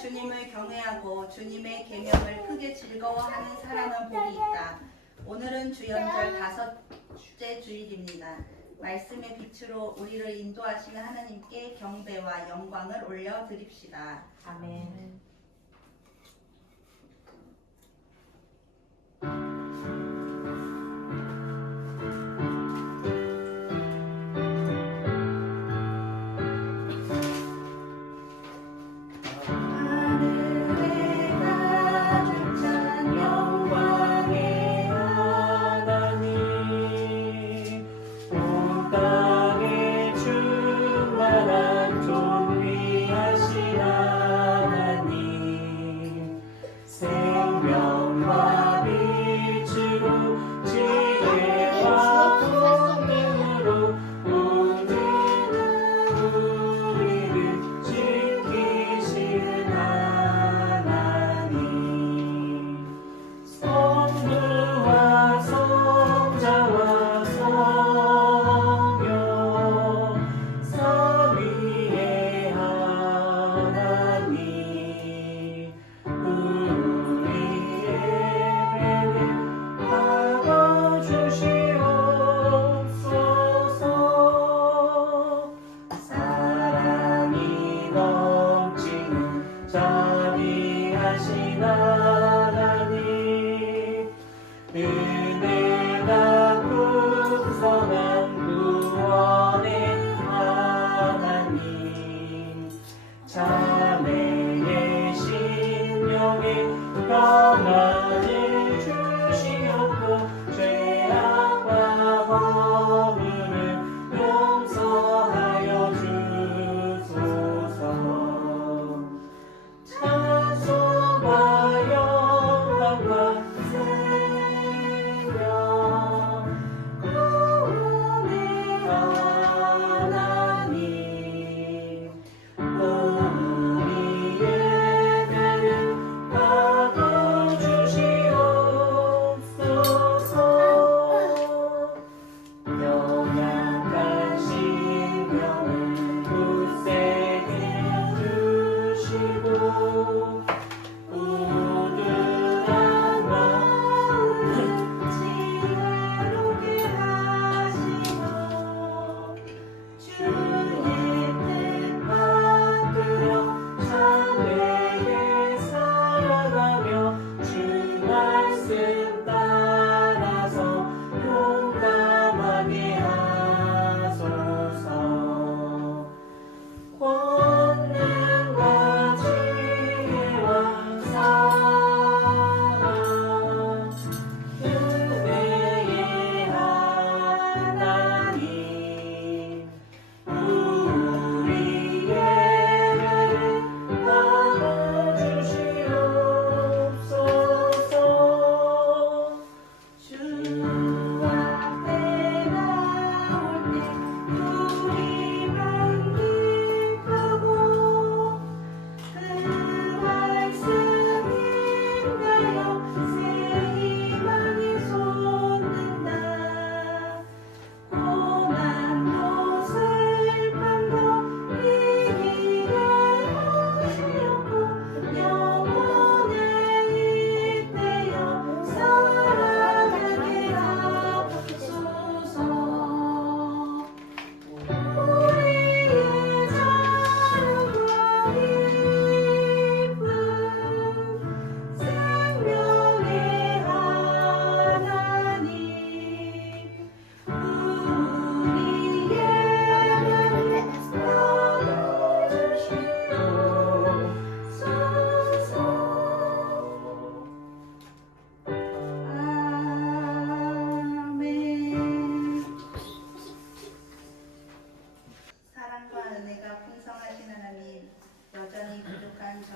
주님을 경외하고 주님의 계명을 크게 즐거워하는 사람은 복이 있다. 오늘은 주연절 5째 주일입니다. 말씀의 빛으로 우리를 인도하시는 하나님께 경배와 영광을 올려드립시다. 아멘.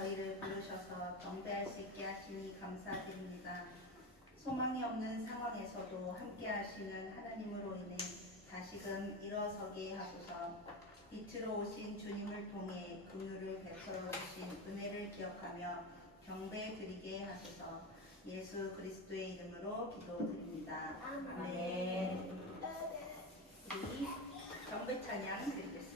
저희를 부르셔서 경배할 수 있게 하시니 감사드립니다. 소망이 없는 상황에서도 함께 하시는 하나님으로 인해 다시금 일어서게 하소서. 빛으로 오신 주님을 통해 긍휼을 베풀어 주신 은혜를 기억하며 경배 드리게 하소서. 예수 그리스도의 이름으로 기도드립니다. 아멘. 우리 경배 찬양 드리겠습니다.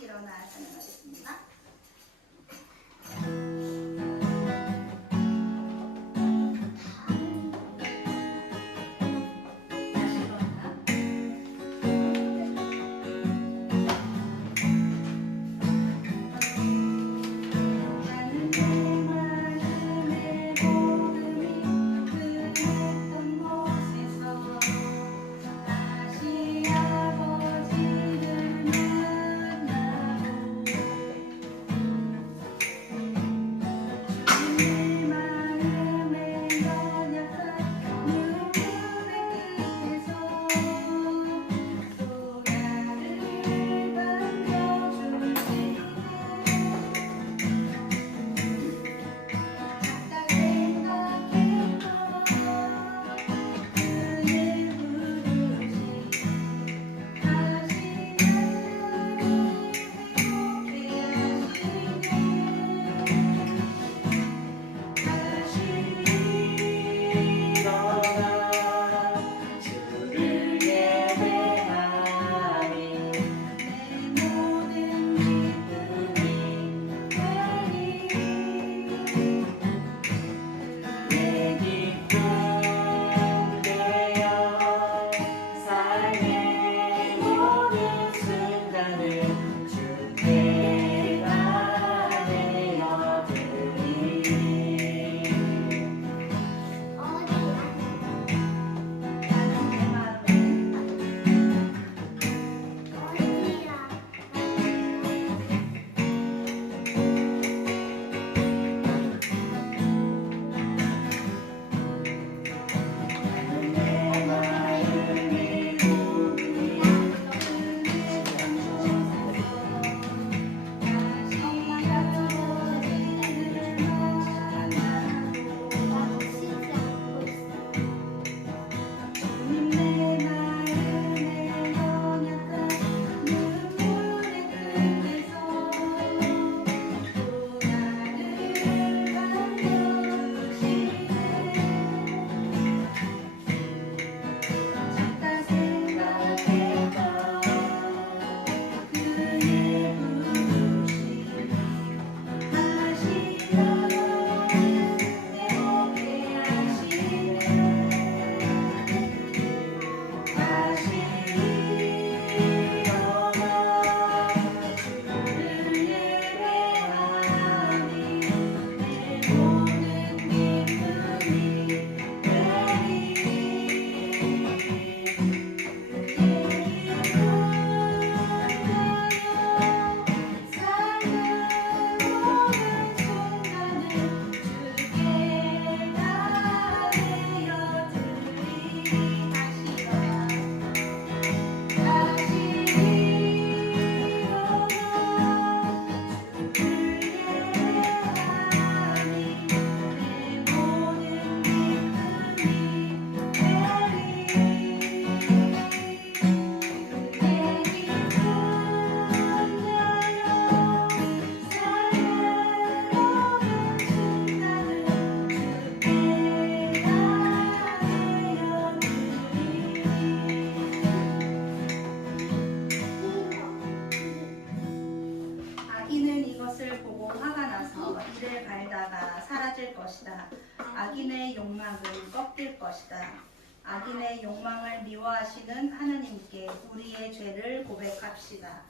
같이 일어나 찬양하겠습니다. 다시 일어나. 나는 내 마음의 복음이 그랬던 곳에서 다시 아버지를 만나고 주님 마음에 연약한 눈물의 끝에서 또 나를 반겨주시네. 아까 생각했던 그의 부르심 다시 나를 행복해 하시네. 다시 일어나 주를 예배하니 내 모든 기쁨이 되리. 내 기쁨 되어 삶의 모든 순간을 주께 다 내어드리니. 나는 내 마음에 나는 내 마음의 복음이 그랬던 곳에서 다시 아버지를 만나고 주님 내 마음에 연약한 눈물의 끝에서 또 나를 반겨주시네. 잠깐 생각했던 그의 부르심 다시 나를 행복해 하시네. 다시 일어나 주를 예배하니 내 모든 기쁨이 되리. 악인은 이것을 보고 화가 나서 이를 갈다가 사라질 것이다. 악인의 욕망은 꺾일 것이다. 악인의 욕망을 미워하시는 하나님께 우리의 죄를 고백합시다.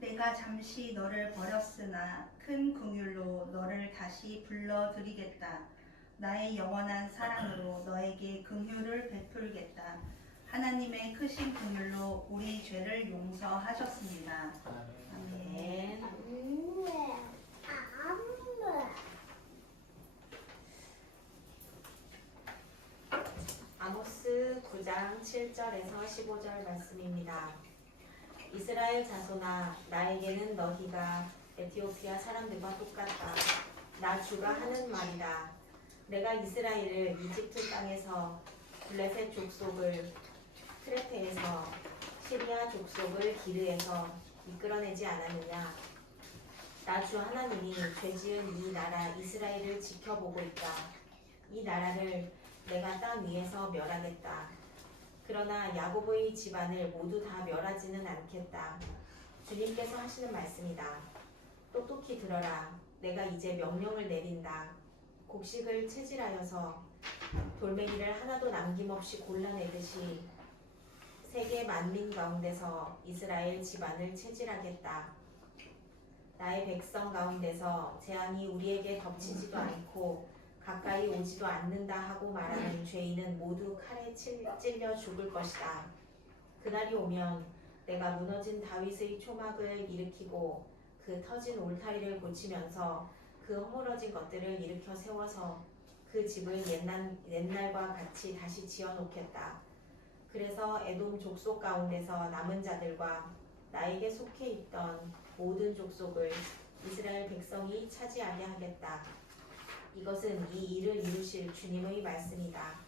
내가 잠시 너를 버렸으나 큰 긍휼로 너를 다시 불러들이겠다. 나의 영원한 사랑으로 너에게 긍휼을 베풀겠다. 하나님의 크신 긍휼로 우리 죄를 용서하셨습니다. 아멘. 5장 7절에서 15절 말씀입니다. 이스라엘 자손아, 나에게는 너희가 에티오피아 사람들과 똑같다. 나 주가 하는 말이다. 내가 이스라엘을 이집트 땅에서 블레셋 족속을 크레테에서 시리아 족속을 기르에서 이끌어내지 않았느냐. 나 주 하나님이 죄지은 이 나라 이스라엘을 지켜보고 있다. 이 나라를 내가 땅 위에서 멸하겠다. 그러나 야곱의 집안을 모두 다 멸하지는 않겠다. 주님께서 하시는 말씀이다. 똑똑히 들어라. 내가 이제 명령을 내린다. 곡식을 채질하여서 돌멩이를 하나도 남김없이 골라내듯이 세계 만민 가운데서 이스라엘 집안을 채질하겠다. 나의 백성 가운데서 재앙이 우리에게 덮치지도 않고 가까이 오지도 않는다 하고 말하는 죄인은 모두 칼에 찔려 죽을 것이다. 그날이 오면 내가 무너진 다윗의 초막을 일으키고 그 터진 울타리를 고치면서 그 허물어진 것들을 일으켜 세워서 그 집을 옛날과 같이 다시 지어놓겠다. 그래서 에돔 족속 가운데서 남은 자들과 나에게 속해 있던 모든 족속을 이스라엘 백성이 차지하게 하겠다. 이것은 이 일을 이루실 주님의 말씀이다.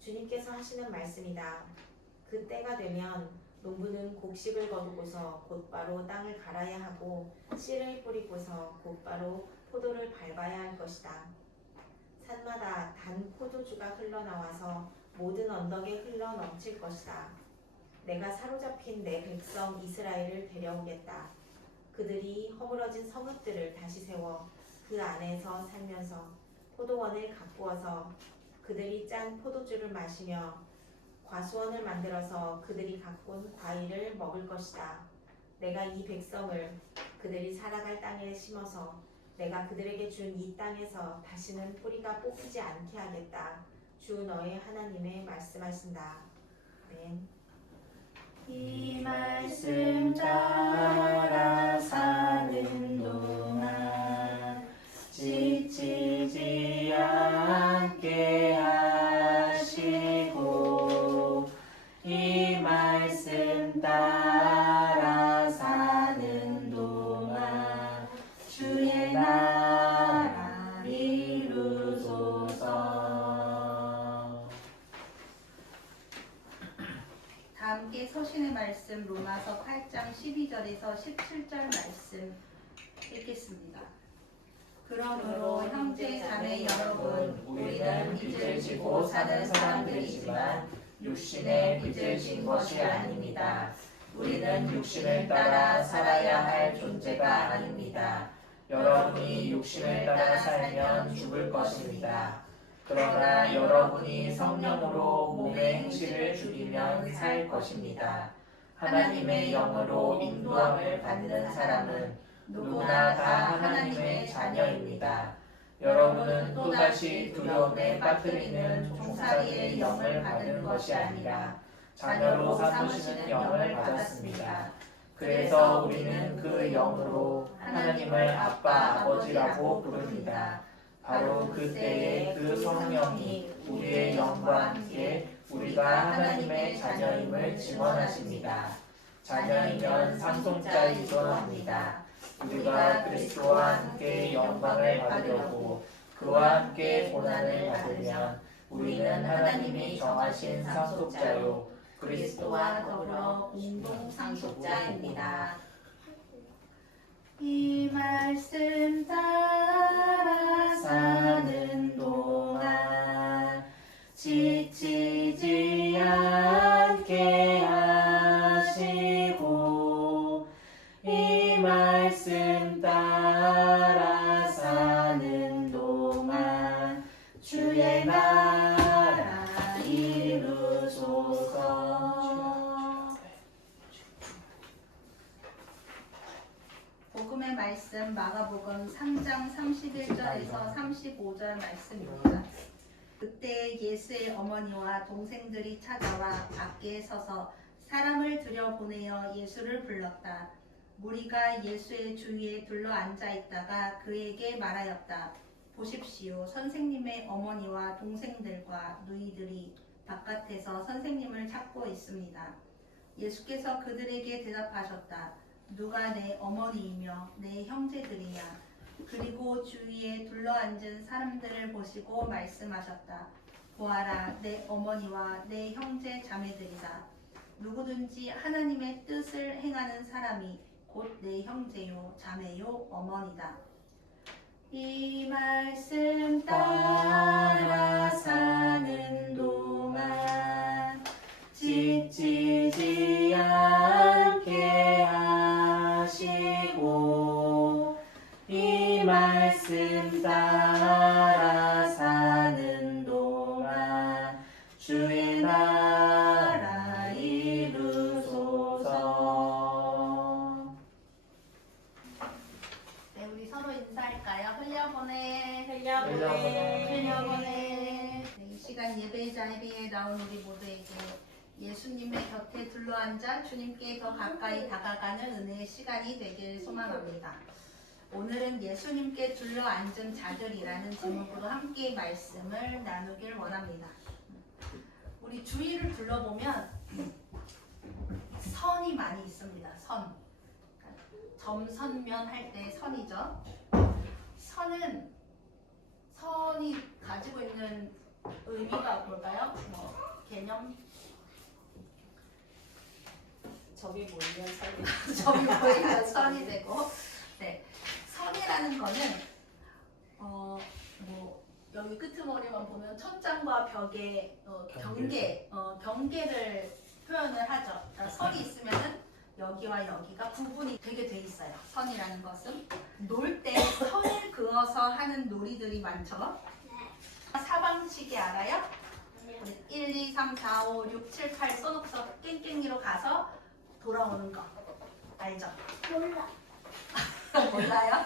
주님께서 하시는 말씀이다. 그 때가 되면 농부는 곡식을 거두고서 곧바로 땅을 갈아야 하고 씨를 뿌리고서 곧바로 포도를 밟아야 할 것이다. 산마다 단 포도주가 흘러나와서 모든 언덕에 흘러 넘칠 것이다. 내가 사로잡힌 내 백성 이스라엘을 데려오겠다. 그들이 허물어진 성읍들을 다시 세워 그 안에서 살면서 포도원을 가꾸어서 그들이 짠 포도주를 마시며 과수원을 만들어서 그들이 가꾼 과일을 먹을 것이다. 내가 이 백성을 그들이 살아갈 땅에 심어서 내가 그들에게 준 이 땅에서 다시는 뿌리가 뽑히지 않게 하겠다. 주 너의 하나님의 말씀하신다. 아멘. 이 말씀 따라 사는 동안 지치지 않게 하시고 이 말씀 따라 사는 동안 주의 나라 이루소서. 다 함께 서신의 말씀 로마서 8장 12절에서 17절 말씀 읽겠습니다. 그러므로 형제 자매 여러분, 우리는 빚을 지고 사는 사람들이지만 육신의 빚을 진 것이 아닙니다. 우리는 육신을 따라 살아야 할 존재가 아닙니다. 여러분이 육신을 따라 살면 죽을 것입니다. 그러나 여러분이 성령으로 몸의 행실을 죽이면 살 것입니다. 하나님의 영으로 인도함을 받는 사람은 누구나 다 하나님의 자녀입니다. 여러분은 또다시 두려움에 빠뜨리는 종살이의 영을 받은 것이 아니라 자녀로 삼으시는 영을 받았습니다. 그래서 우리는 그 영으로 하나님을 아빠, 아버지라고 부릅니다. 바로 그때에 그 성령이 우리의 영과 함께 우리가 하나님의 자녀임을 증언하십니다. 자녀이면 상속자이기도 합니다. 우리가 그리스도와 함께 영광을 받으려고 그와 함께 고난을 받으면 우리는 하나님이 정하신 상속자요 그리스도와 더불어 공동 상속자입니다. 이 말씀 따라 사는 동안 지치지 않게 하시고 이 말씀 따라 사는 동안 주의 나라 이루소서. 복음의 말씀 마가복음 3장 31절에서 35절 말씀입니다. 그때 예수의 어머니와 동생들이 찾아와 밖에 서서 사람을 들여보내어 예수를 불렀다. 무리가 예수의 주위에 둘러 앉아 있다가 그에게 말하였다. 보십시오. 선생님의 어머니와 동생들과 누이들이 바깥에서 선생님을 찾고 있습니다. 예수께서 그들에게 대답하셨다. 누가 내 어머니이며 내 형제들이냐? 그리고 주위에 둘러앉은 사람들을 보시고 말씀하셨다. 보아라, 내 어머니와 내 형제 자매들이다. 누구든지 하나님의 뜻을 행하는 사람이 곧 내 형제요, 자매요, 어머니다. 이 말씀 따라 사는 동안 지치지 않게 하시고 이 말씀 따라 사는 동안 주의 나라 이루소서. 네, 우리 서로 인사할까요? 흘려보내. 네, 이 시간 예배 자리에 나온 우리 모두에게 예수님의 곁에 둘러앉아 주님께 더 가까이 다가가는 은혜의 시간이 되길 소망합니다. 오늘은 예수님께 둘러앉은 자들이라는 제목으로 함께 말씀을 나누길 원합니다. 우리 주위를 둘러보면 선이 많이 있습니다. 선. 점선면 할 때 선이죠. 선이 가지고 있는 의미가 뭘까요? 개념? 점이 모이면 선이 점이 보이면 선이 되고, 네, 선이라는 거는 여기 끄트머리만 보면 천장과 벽의 경계를 표현을 하죠. 그러니까 선이 있으면은 여기와 여기가 구분이 되게 돼 있어요. 선이라는 것은 놀 때 선을 그어서 하는 놀이들이 많죠. 사방시계 알아요? 1, 2, 3, 4, 5, 6, 7, 8 써놓고서 깽깽이로 가서 돌아오는 거 알죠? 몰라. 몰라요?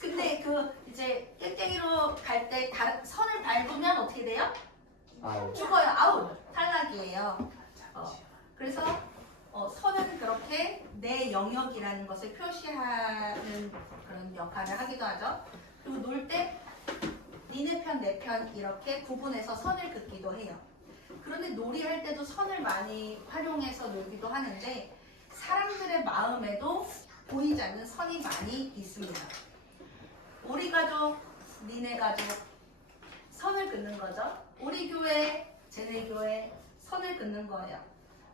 근데 이제 깽깽이로 갈 때 선을 밟으면 어떻게 돼요? 죽어요. 아웃. 탈락이에요. 그래서 선은 그렇게 내 영역이라는 것을 표시하는 그런 역할을 하기도 하죠. 그리고 놀 때 니네 편, 내 편 이렇게 구분해서 선을 긋기도 해요. 그런데 놀이할 때도 선을 많이 활용해서 놀기도 하는데 사람들의 마음에도 보이지 않는 선이 많이 있습니다. 우리 가족, 니네 가족 선을 긋는 거죠. 우리 교회, 쟤네 교회 선을 긋는 거예요.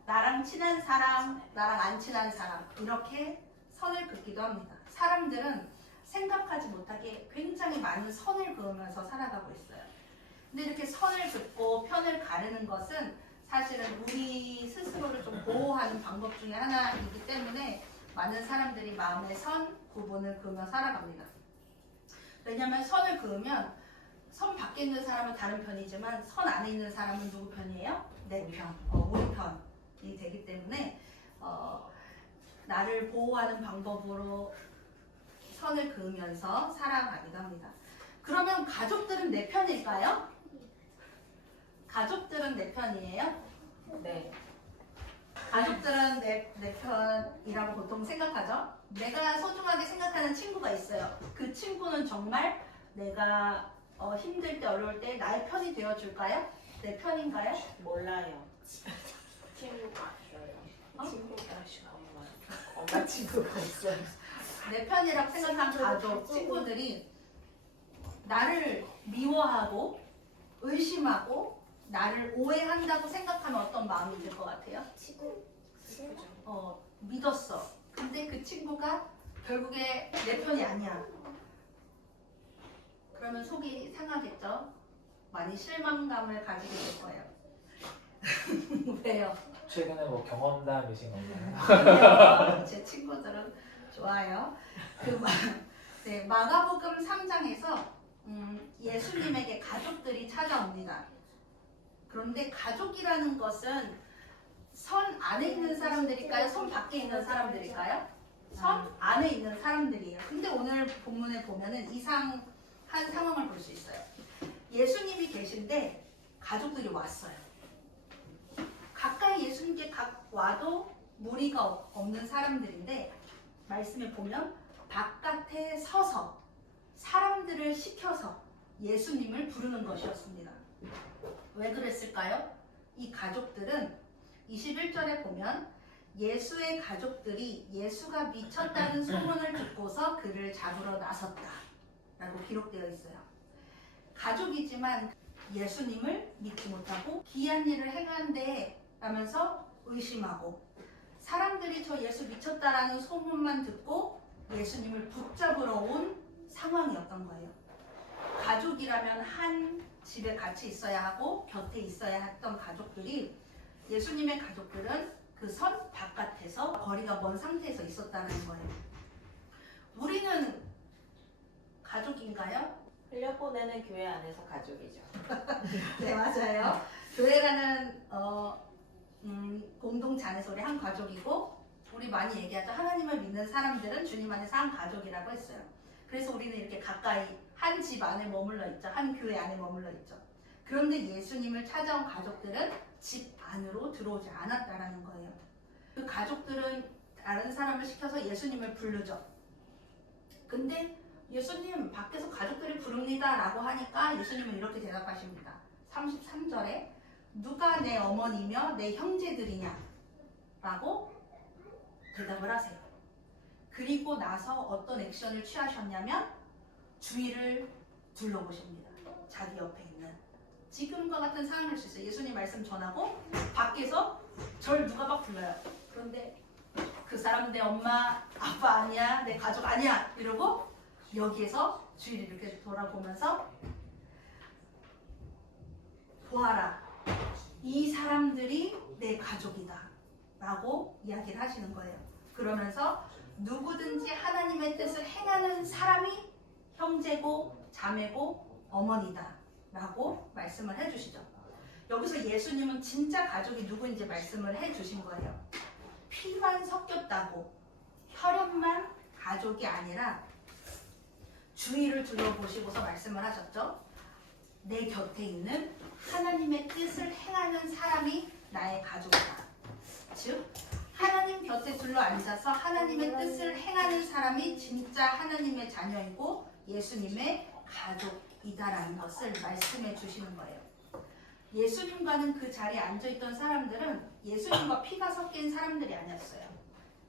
나랑 친한 사람, 나랑 안 친한 사람 이렇게 선을 긋기도 합니다. 사람들은 생각하지 못하게 굉장히 많은 선을 그으면서 살아가고 있어요. 근데 이렇게 선을 긋고 편을 가르는 것은 사실은 우리 스스로를 좀 보호하는 방법 중에 하나이기 때문에 많은 사람들이 마음의 선, 구분을 그으며 살아갑니다. 왜냐하면 선을 그으면 선 밖에 있는 사람은 다른 편이지만 선 안에 있는 사람은 누구 편이에요? 내 편, 우리 편이 되기 때문에 나를 보호하는 방법으로 선을 그으면서 살아가기도 합니다. 그러면 가족들은 내 편일까요? 가족들은 내 편이에요? 네. 가족들은 내 편이라고 보통 생각하죠. 내가 소중하게 생각하는 친구가 있어요. 그 친구는 정말 내가 힘들 때 어려울 때 나의 편이 되어줄까요? 내 편인가요? 몰라요. 친구가 있어요. 친구가 엄마 친구가 있어요. 내 편이라고 생각한 가족, 친구들이 나를 미워하고 의심하고 나를 오해한다고 생각하면 어떤 마음이 들 것 같아요? 믿었어. 근데 그 친구가 결국에 내 편이 아니야. 그러면 속이 상하겠죠? 많이 실망감을 가지게 될 거예요. 왜요? 최근에 경험담이신 건가요? 제 친구들은 좋아요. 마가복음 3장에서 예수님에게 가족들이 찾아옵니다. 그런데 가족이라는 것은 선 안에 있는 사람들일까요? 선 밖에 있는 사람들일까요? 선 안에 있는 사람들이에요. 근데 오늘 본문에 보면은 이상한 상황을 볼 수 있어요. 예수님이 계신데 가족들이 왔어요. 가까이 예수님께 와도 무리가 없는 사람들인데 말씀에 보면 바깥에 서서 사람들을 시켜서 예수님을 부르는 것이었습니다. 왜 그랬을까요? 이 가족들은 21절에 보면 예수의 가족들이 예수가 미쳤다는 소문을 듣고서 그를 잡으러 나섰다 라고 기록되어 있어요. 가족이지만 예수님을 믿지 못하고 기이한 일을 행한대 라면서 의심하고, 사람들이 저 예수 미쳤다라는 소문만 듣고 예수님을 붙잡으러 온 상황이었던 거예요. 가족이라면 한 집에 같이 있어야 하고 곁에 있어야 했던 가족들이, 예수님의 가족들은 그 선 바깥에서 거리가 먼 상태에서 있었다는 거예요. 우리는 가족인가요? 흘려보내는 교회 안에서 가족이죠. 네, 맞아요. 교회라는 공동체 안에서 우리 한 가족이고, 우리 많이 얘기하죠. 하나님을 믿는 사람들은 주님 안에서 한 가족이라고 했어요. 그래서 우리는 이렇게 가까이 한 집 안에 머물러 있죠. 한 교회 안에 머물러 있죠. 그런데 예수님을 찾아온 가족들은 집 안으로 들어오지 않았다라는 거예요. 그 가족들은 다른 사람을 시켜서 예수님을 부르죠. 근데 예수님 밖에서 가족들이 부릅니다 라고 하니까 예수님은 이렇게 대답하십니다. 33절에 누가 내 어머니며 내 형제들이냐 라고 대답을 하세요. 그리고 나서 어떤 액션을 취하셨냐면 주위를 둘러보십니다. 자기 옆에 있는 지금과 같은 상황일 수 있어요. 예수님 말씀 전하고 밖에서 절 누가 막 불러요. 그런데 그 사람 내 엄마 아빠 아니야, 내 가족 아니야 이러고 여기에서 주위를 이렇게 돌아보면서 보아라, 이 사람들이 내 가족이다 라고 이야기를 하시는 거예요. 그러면서 누구든지 하나님의 뜻을 행하는 사람이 형제고 자매고 어머니다 라고 말씀을 해주시죠. 여기서 예수님은 진짜 가족이 누구인지 말씀을 해주신 거예요. 피만 섞였다고 혈연만 가족이 아니라 주위를 둘러보시고서 말씀을 하셨죠. 내 곁에 있는 하나님의 뜻을 행하는 사람이 나의 가족이다. 즉 하나님 곁에 둘러앉아서 하나님의 뜻을 행하는 사람이 진짜 하나님의 자녀이고 예수님의 가족이다라는 것을 말씀해 주시는 거예요. 예수님과는 그 자리에 앉아있던 사람들은 예수님과 피가 섞인 사람들이 아니었어요.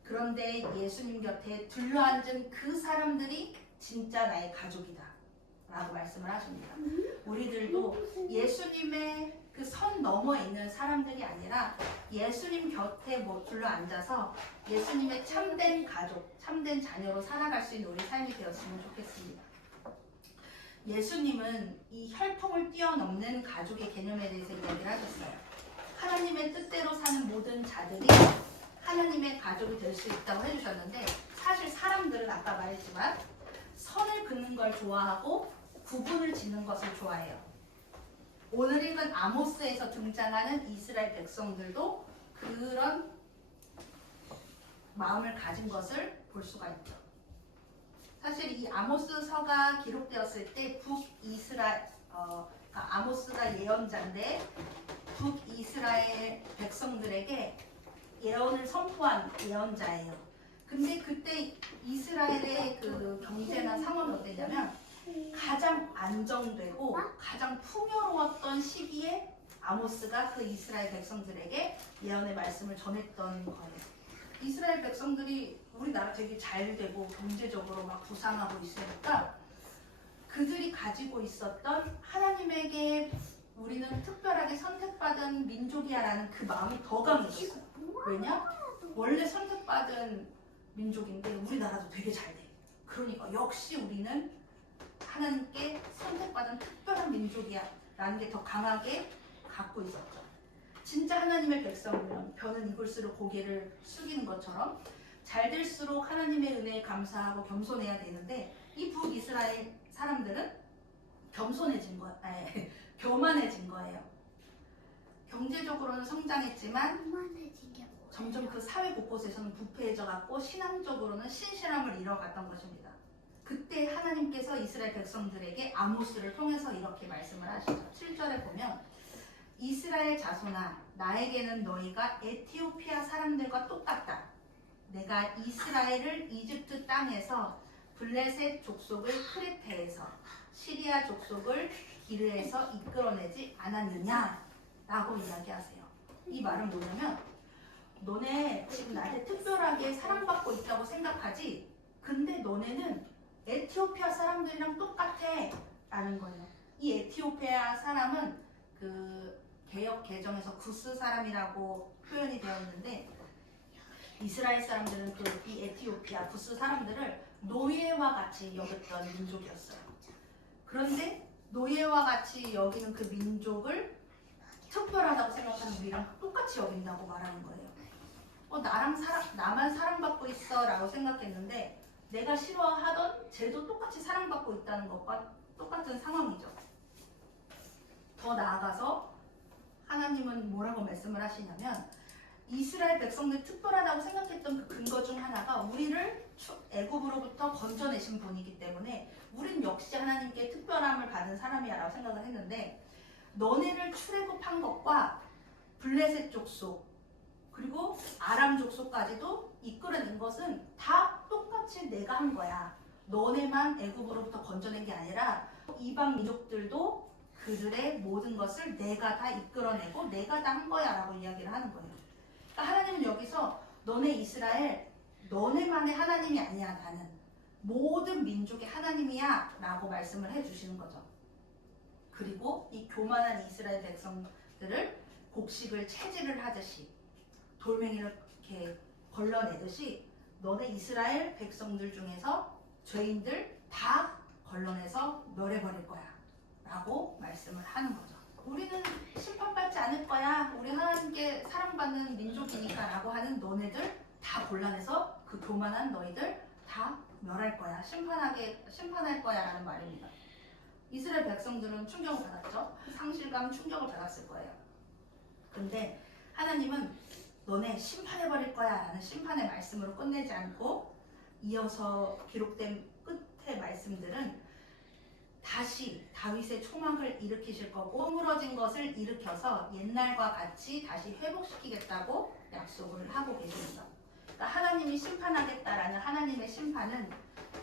그런데 예수님 곁에 둘러앉은 그 사람들이 진짜 나의 가족이다 라고 말씀을 하십니다. 우리들도 예수님의 그 선 너머에 있는 사람들이 아니라 예수님 곁에 둘러앉아서 예수님의 참된 가족, 참된 자녀로 살아갈 수 있는 우리 삶이 되었으면 좋겠습니다. 예수님은 이 혈통을 뛰어넘는 가족의 개념에 대해서 이야기를 하셨어요. 하나님의 뜻대로 사는 모든 자들이 하나님의 가족이 될 수 있다고 해주셨는데, 사실 사람들은 아까 말했지만 선을 긋는 걸 좋아하고 구분을 짓는 것을 좋아해요. 오늘 읽은 아모스에서 등장하는 이스라엘 백성들도 그런 마음을 가진 것을 볼 수가 있죠. 사실 이 아모스서가 기록되었을 때 아모스가 예언자인데 북이스라엘 백성들에게 예언을 선포한 예언자예요. 근데 그때 이스라엘의 그 경제나 상황이 어땠냐면 가장 안정되고 가장 풍요로웠던 시기에 아모스가 그 이스라엘 백성들에게 예언의 말씀을 전했던 거예요. 이스라엘 백성들이 우리나라 되게 잘 되고 경제적으로 막 부상하고 있으니까 그들이 가지고 있었던 하나님에게 우리는 특별하게 선택받은 민족이야라는 그 마음이 더 강해졌어요. 왜냐? 원래 선택받은 민족인데 우리나라도 되게 잘 돼. 그러니까 역시 우리는 하나님께 선택받은 특별한 민족이야 라는 게 더 강하게 갖고 있었죠. 진짜 하나님의 백성이면 벼는 익을수록 고개를 숙이는 것처럼 잘 될수록 하나님의 은혜에 감사하고 겸손해야 되는데, 이 북이스라엘 사람들은 교만해진 거예요. 경제적으로는 성장했지만 점점 그 사회 곳곳에서는 부패해져 갔고 신앙적으로는 신실함을 잃어갔던 것입니다. 그때 하나님께서 이스라엘 백성들에게 아모스를 통해서 이렇게 말씀을 하시죠. 7절에 보면 이스라엘 자손아, 나에게는 너희가 에티오피아 사람들과 똑같다. 내가 이스라엘을 이집트 땅에서 블레셋 족속을 크레테에서 시리아 족속을 기르에서 이끌어내지 않았느냐 라고 이야기하세요. 이 말은 뭐냐면 너네 지금 나한테 특별하게 사랑받고 있다고 생각하지? 근데 너네는 에티오피아 사람들이랑 똑같아 라는 거예요. 이 에티오피아 사람은 그 개역 개정에서 구스 사람이라고 표현이 되어 있는데 이스라엘 사람들은 이 에티오피아 구스 사람들을 노예와 같이 여겼던 민족이었어요. 그런데 노예와 같이 여기는 그 민족을 특별하다고 생각하는 우리랑 똑같이 여긴다고 말하는 거예요. 나만 사랑받고 있어 라고 생각했는데 내가 싫어하던 쟤도 똑같이 사랑받고 있다는 것과 똑같은 상황이죠. 더 나아가서 하나님은 뭐라고 말씀을 하시냐면 이스라엘 백성들 특별하다고 생각했던 그 근거 중 하나가 우리를 애굽으로부터 건져내신 분이기 때문에 우린 역시 하나님께 특별함을 받은 사람이야 라고 생각을 했는데 너네를 출애굽한 것과 블레셋 족속 그리고 아람 족속까지도 이끌어낸 것은 다 똑같이 내가 한 거야. 너네만 애굽으로부터 건져낸 게 아니라 이방 민족들도 그들의 모든 것을 내가 다 이끌어내고 내가 다 한 거야 라고 이야기를 하는 거예요. 그러니까 하나님은 여기서 너네 이스라엘 너네만의 하나님이 아니야. 나는 모든 민족의 하나님이야 라고 말씀을 해주시는 거죠. 그리고 이 교만한 이스라엘 백성들을 곡식을 채질을 하듯이 돌멩이를 이렇게 걸러내듯이 너네 이스라엘 백성들 중에서 죄인들 다 걸러내서 멸해버릴 거야 라고 말씀을 하는 거죠. 우리는 심판받지 않을 거야. 우리 하나님께 사랑받는 민족이니까 라고 하는 너네들 다 골라내서 그 교만한 너희들 다 멸할 거야. 심판할 거야 라는 말입니다. 이스라엘 백성들은 충격을 받았죠. 상실감 충격을 받았을 거예요. 근데 하나님은 너네 심판해버릴 거야 라는 심판의 말씀으로 끝내지 않고 이어서 기록된 끝의 말씀들은 다시 다윗의 초막을 일으키실 거고 허물어진 것을 일으켜서 옛날과 같이 다시 회복시키겠다고 약속을 하고 계십니다. 그러니까 하나님이 심판하겠다라는 하나님의 심판은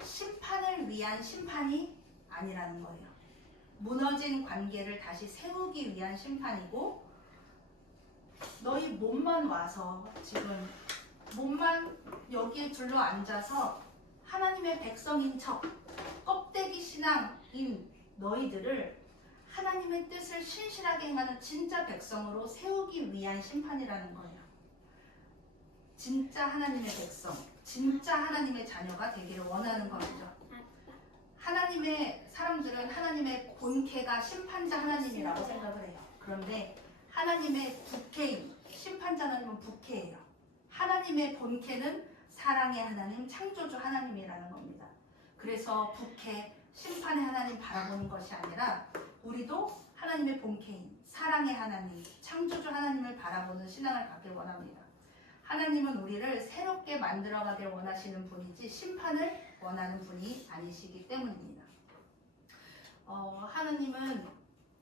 심판을 위한 심판이 아니라는 거예요. 무너진 관계를 다시 세우기 위한 심판이고 너희 몸만 와서 지금 몸만 여기에 둘러앉아서 하나님의 백성인 척 껍데기 신앙인 너희들을 하나님의 뜻을 신실하게 행하는 진짜 백성으로 세우기 위한 심판이라는 거예요. 진짜 하나님의 백성, 진짜 하나님의 자녀가 되기를 원하는 것이죠. 하나님의 사람들은 하나님의 본캐가 심판자 하나님이라고 생각을 해요. 그런데 하나님의 부캐인 심판자 하나님은 부캐예요. 하나님의 본캐는 사랑의 하나님, 창조주 하나님이라는 겁니다. 그래서 부캐, 심판의 하나님 바라보는 것이 아니라 우리도 하나님의 본캐인 사랑의 하나님, 창조주 하나님을 바라보는 신앙을 갖길 원합니다. 하나님은 우리를 새롭게 만들어가길 원하시는 분이지 심판을 원하는 분이 아니시기 때문입니다. 하나님은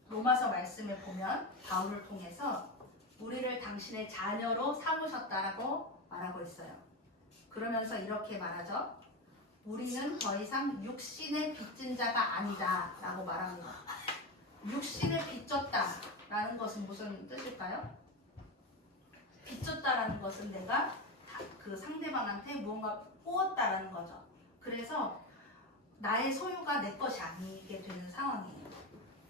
로마서 말씀을 보면 바울을 통해서 우리를 당신의 자녀로 삼으셨다라고 말하고 있어요. 그러면서 이렇게 말하죠. 우리는 더 이상 육신의 빚진 자가 아니다 라고 말합니다. 육신을 빚졌다 라는 것은 무슨 뜻일까요? 빚졌다라는 것은 내가 그 상대방한테 무언가 꼬았다라는 거죠. 그래서 나의 소유가 내 것이 아니게 되는 상황이에요.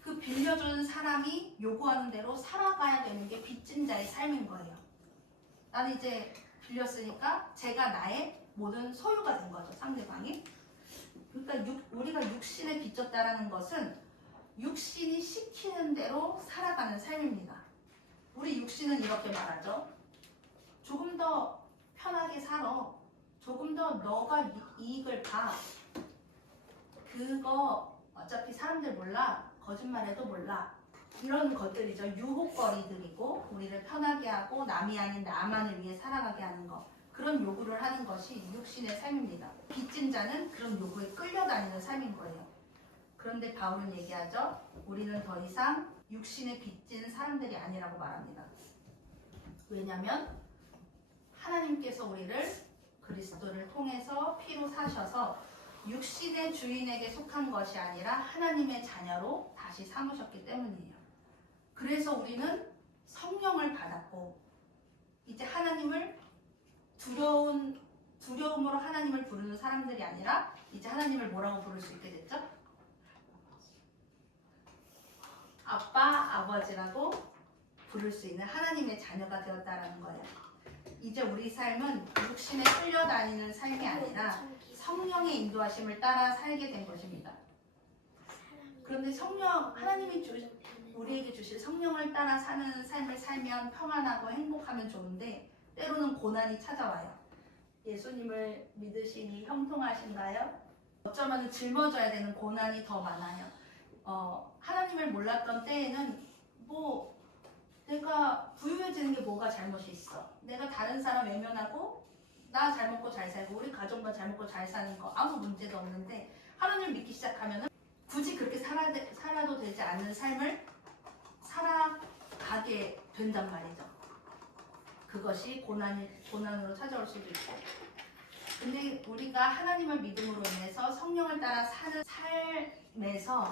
그 빌려준 사람이 요구하는 대로 살아가야 되는 게 빚진 자의 삶인 거예요. 나는 이제 빌렸으니까 제가 나의 모든 소유가 된 거죠, 상대방이. 그러니까 우리가 육신에 빚졌다라는 것은 육신이 시키는 대로 살아가는 삶입니다. 우리 육신은 이렇게 말하죠. 조금 더 편하게 살아. 조금 더 너가 이익을 봐. 그거 어차피 사람들 몰라. 거짓말해도 몰라. 이런 것들이죠. 유혹거리들이고 우리를 편하게 하고 남이 아닌 나만을 위해 살아가게 하는 것. 그런 요구를 하는 것이 육신의 삶입니다. 빚진 자는 그런 요구에 끌려다니는 삶인 거예요. 그런데 바울은 얘기하죠. 우리는 더 이상 육신에 빚진 사람들이 아니라고 말합니다. 왜냐하면 하나님께서 우리를 그리스도를 통해서 피로 사셔서 육신의 주인에게 속한 것이 아니라 하나님의 자녀로 다시 삼으셨기 때문이에요. 그래서 우리는 성령을 받았고 이제 하나님을 두려움으로 하나님을 부르는 사람들이 아니라 이제 하나님을 뭐라고 부를 수 있게 됐죠? 아빠, 아버지라고 부를 수 있는 하나님의 자녀가 되었다라는 거예요. 이제 우리 삶은 육신에 끌려다니는 삶이 아니라 성령의 인도하심을 따라 살게 된 것입니다. 그런데 하나님이 우리에게 주실 성령을 따라 사는 삶을 살면 평안하고 행복하면 좋은데 때로는 고난이 찾아와요. 예수님을 믿으시니 형통하신가요? 어쩌면 짊어져야 되는 고난이 더 많아요. 하나님을 몰랐던 때에는 내가 부유해지는 게 뭐가 잘못이 있어? 내가 다른 사람 외면하고 나 잘 먹고 잘 살고 우리 가족만 잘 먹고 잘 사는 거 아무 문제도 없는데 하나님을 믿기 시작하면은 굳이 그렇게 살아도 되지 않는 삶을 살아가게 된단 말이죠. 그것이 고난으로 찾아올 수도 있고. 근데 우리가 하나님을 믿음으로 인해서 성령을 따라 사는 삶에서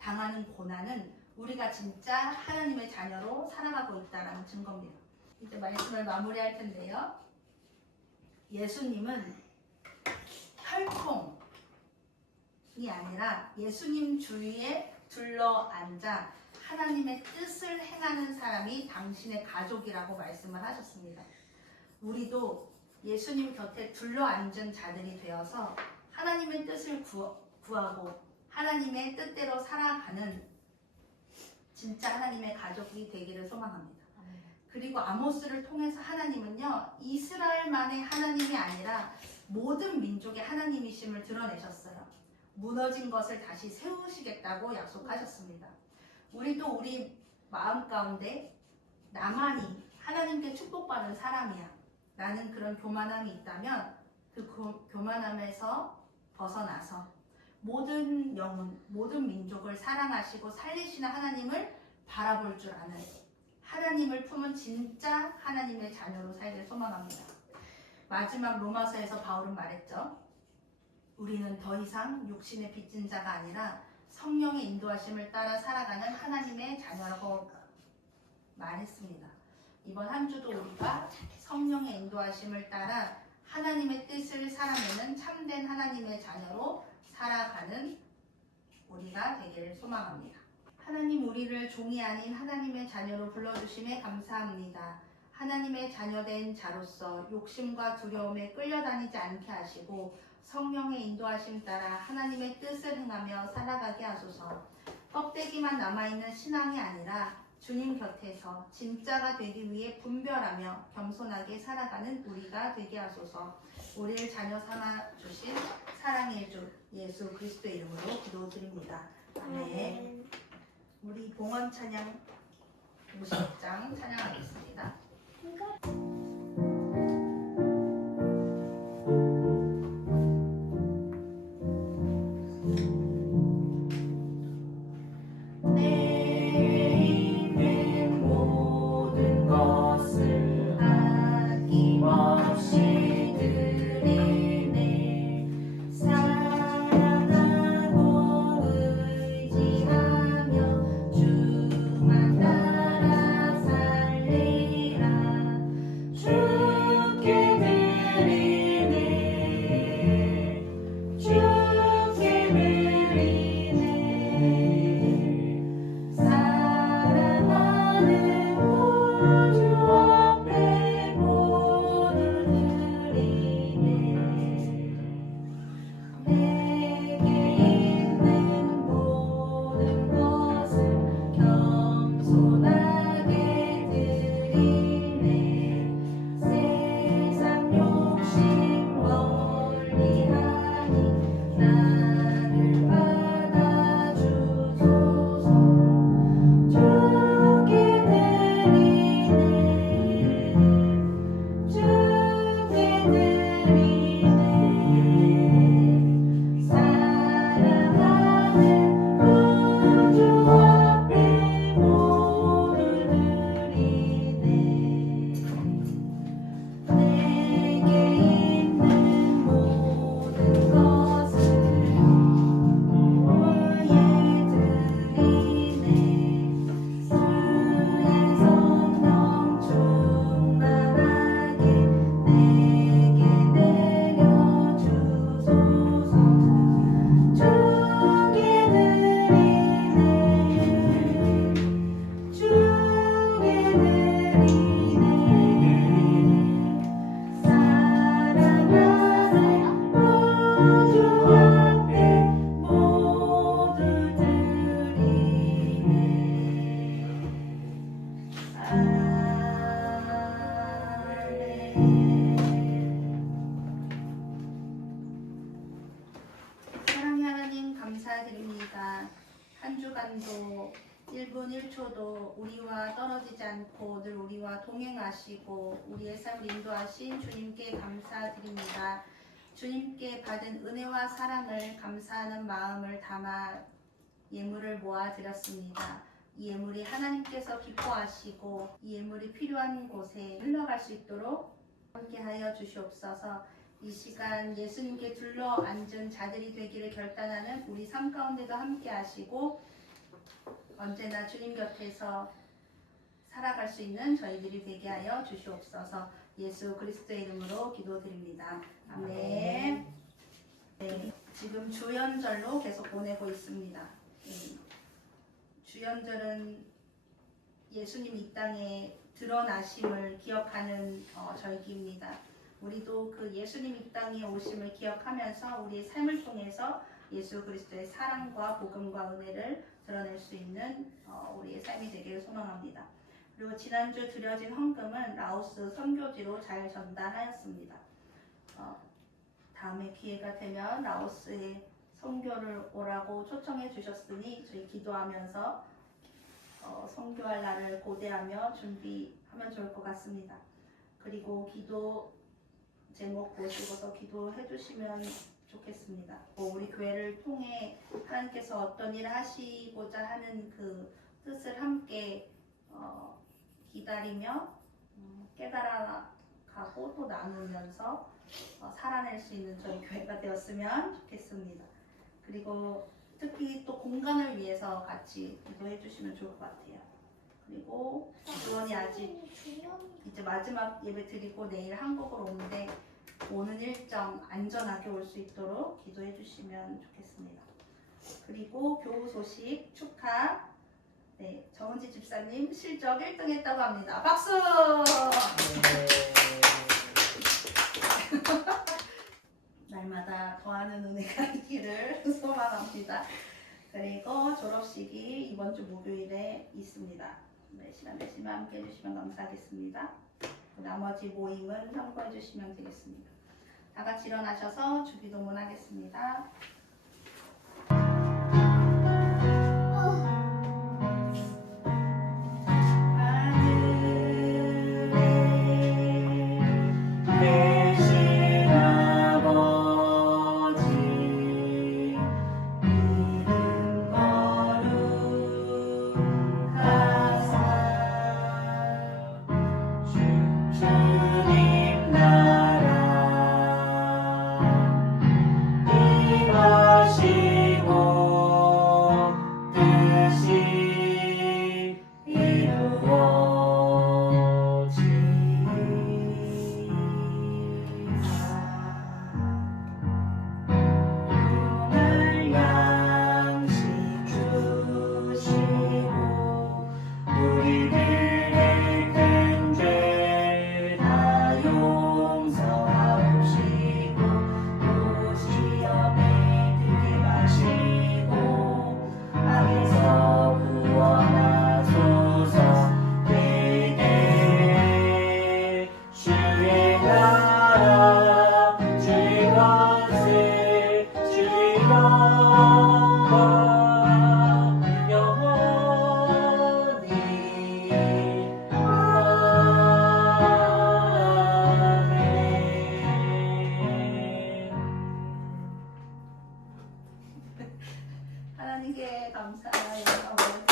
당하는 고난은 우리가 진짜 하나님의 자녀로 살아가고 있다는 증거입니다. 이제 말씀을 마무리할 텐데요. 예수님은 혈통이 아니라 예수님 주위에 둘러앉아 하나님의 뜻을 행하는 사람이 당신의 가족이라고 말씀을 하셨습니다. 우리도 예수님 곁에 둘러앉은 자들이 되어서 하나님의 뜻을 구하고 하나님의 뜻대로 살아가는 진짜 하나님의 가족이 되기를 소망합니다. 그리고 아모스를 통해서 하나님은요, 이스라엘만의 하나님이 아니라 모든 민족의 하나님이심을 드러내셨어요. 무너진 것을 다시 세우시겠다고 약속하셨습니다. 우리도 우리 마음 가운데 나만이 하나님께 축복받은 사람이야 라는 그런 교만함이 있다면 그 교만함에서 벗어나서 모든 영혼, 모든 민족을 사랑하시고 살리시는 하나님을 바라볼 줄 아는 하나님을 품은 진짜 하나님의 자녀로 살길 소망합니다. 마지막 로마서에서 바울은 말했죠. 우리는 더 이상 육신의 빚진 자가 아니라 성령의 인도하심을 따라 살아가는 하나님의 자녀라고 말했습니다. 이번 한 주도 우리가 성령의 인도하심을 따라 하나님의 뜻을 살아내는 참된 하나님의 자녀로 살아가는 우리가 되기를 소망합니다. 하나님, 우리를 종이 아닌 하나님의 자녀로 불러주심에 감사합니다. 하나님의 자녀된 자로서 욕심과 두려움에 끌려다니지 않게 하시고 성령의 인도하심 따라 하나님의 뜻을 행하며 살아가게 하소서. 껍데기만 남아있는 신앙이 아니라 주님 곁에서 진짜가 되기 위해 분별하며 겸손하게 살아가는 우리가 되게 하소서. 우리를 자녀 삼아 주신 사랑의 주 예수 그리스도의 이름으로 기도드립니다. 아멘. 우리 봉헌 찬양 50장 찬양하겠습니다. 사랑하고 의지하며 주만 따라 살 않고 늘 우리와 동행하시고 우리의 삶을 인도하신 주님께 감사드립니다. 주님께 받은 은혜와 사랑을 감사하는 마음을 담아 예물을 모아 드렸습니다. 이 예물이 하나님께서 기뻐하시고 이 예물이 필요한 곳에 흘러갈 수 있도록 함께하여 주시옵소서. 이 시간 예수님께 둘러 앉은 자들이 되기를 결단하는 우리 삶 가운데도 함께하시고 언제나 주님 곁에서 살아갈 수 있는 저희들이 되게 하여 주시옵소서. 예수 그리스도의 이름으로 기도드립니다. 아멘. 네, 지금 주연절로 계속 보내고 있습니다. 주연절은 예수님 이 땅에 드러나심을 기억하는 절기입니다. 우리도 그 예수님 이 땅에 오심을 기억하면서 우리의 삶을 통해서 예수 그리스도의 사랑과 복음과 은혜를 드러낼 수 있는 우리의 삶이 되기를 소망합니다. 그리고 지난주 드려진 헌금은 라오스 선교지로 잘 전달하였습니다. 다음에 기회가 되면 라오스에 선교를 오라고 초청해 주셨으니 저희 기도하면서 선교할 날을 고대하며 준비하면 좋을 것 같습니다. 그리고 기도 제목 보시고서 기도해 주시면 좋겠습니다. 우리 교회를 통해 하나님께서 어떤 일을 하시고자 하는 그 뜻을 함께 기다리며 깨달아가고 또 나누면서 살아낼 수 있는 저희 교회가 되었으면 좋겠습니다. 그리고 특히 또 공간을 위해서 같이 기도해 주시면 좋을 것 같아요. 그리고 주원이 아직 이제 마지막 예배 드리고 내일 한국으로 오는데 오는 일정 안전하게 올 수 있도록 기도해 주시면 좋겠습니다. 그리고 교우 소식 축하. 네, 정은지 집사님 실적 1등 했다고 합니다. 박수! 날마다 더하는 은혜가 있기를 소망합니다. 그리고 졸업식이 이번 주 목요일에 있습니다. 네, 시간 되시면 함께 해주시면 감사하겠습니다. 나머지 모임은 참고해 주시면 되겠습니다. 다 같이 일어나셔서 주기도문 하겠습니다. 하나님께 감사해요.